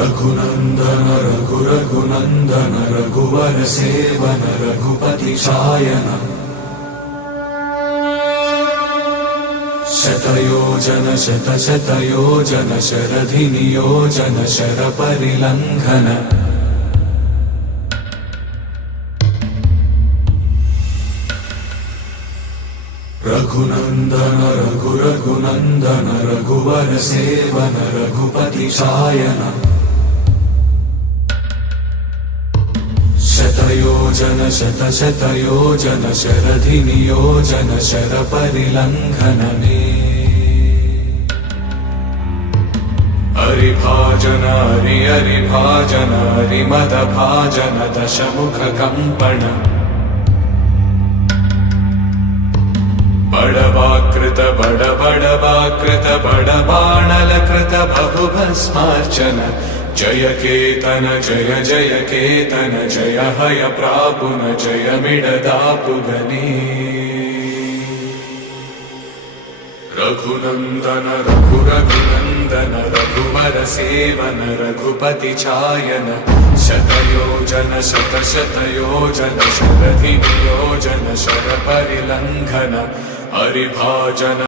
रघुनंदन रघुनंदन रघुवर seven Raghupati Shayan शतयोजन शतशतयोजन शरधि नियोजन sir परिलंघन Raghunandan Raghunandan रघुवर seven Raghupati Shayan शतयोजन शतशतयोजन शरधि नियोजन sir परिलंघन हरिभाजन हरिभाजन हरिमद भाजन दशमुख कंपन बड़वाकृत बड़वाकृत बड़बाणलकृत बहुभस्मार्चन जय केतन जय जय केतन जय हय प्रापुन जय मिडदापुगनी रघुनंदन रघुनंदन रघुवर सेवन रघुपति चायन शतयोजन शतशतयोजन शरधि नियोजन शर परिलंघन हरिभाजन